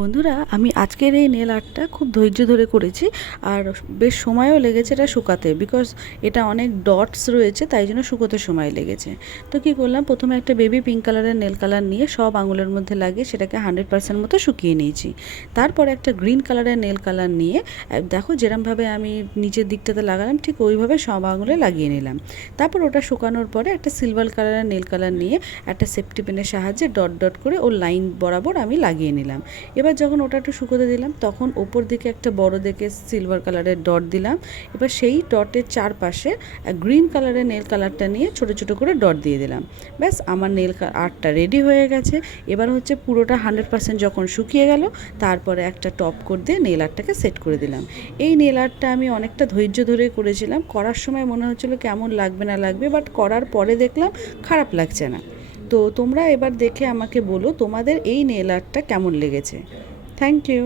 বন্ধুরা, আমি আজকের এই নেল আর্টটা খুব ধৈর্য ধরে করেছি আর বেশ সময়ও লেগেছে এটা শুকাতে, বিকজ এটা অনেক ডটস রয়েছে, তাই জন্য শুকোতে সময় লেগেছে। তো কী করলাম, প্রথমে একটা বেবি পিঙ্ক কালারের নেল কালার নিয়ে সব আঙুলের মধ্যে লাগিয়ে সেটাকে 100% মতো শুকিয়ে নিয়েছি। তারপরে একটা গ্রিন কালারের নেল কালার নিয়ে দেখো যেরমভাবে আমি নিচের দিকটাতে লাগালাম ঠিক ওইভাবে সব আঙুলে লাগিয়ে নিলাম। তারপর ওটা শুকানোর পরে একটা সিলভার কালারের নেল কালার নিয়ে একটা সেফটি পেনের সাহায্যে ডট ডট করে ওর লাইন বরাবর আমি লাগিয়ে নিলাম। এবার যখন ওটা একটু শুকোতে দিলাম তখন ওপর দিকে একটা বড় দেখে সিলভার কালারের ডট দিলাম। এবার সেই ডটের চারপাশে গ্রিন কালারের নেল কালারটা নিয়ে ছোট ছোট করে ডট দিয়ে দিলাম। ব্যাস আমার নেল আর্টটা রেডি হয়ে গেছে। এবার হচ্ছে পুরোটা 100% যখন শুকিয়ে গেল তারপরে একটা টপ কোট দিয়ে নেল আর্টটাকে সেট করে দিলাম। এই নেল আর্টটা আমি অনেকটা ধৈর্য ধরে করেছিলাম। করার সময় মনে হচ্ছিলো কেমন লাগবে না লাগবে, বাট করার পরে দেখলাম খারাপ লাগছে না। তো তোমরা এবার দেখে আমাকে বলো তোমাদের এই নেল আর্টটা কেমন লেগেছে। Thank you.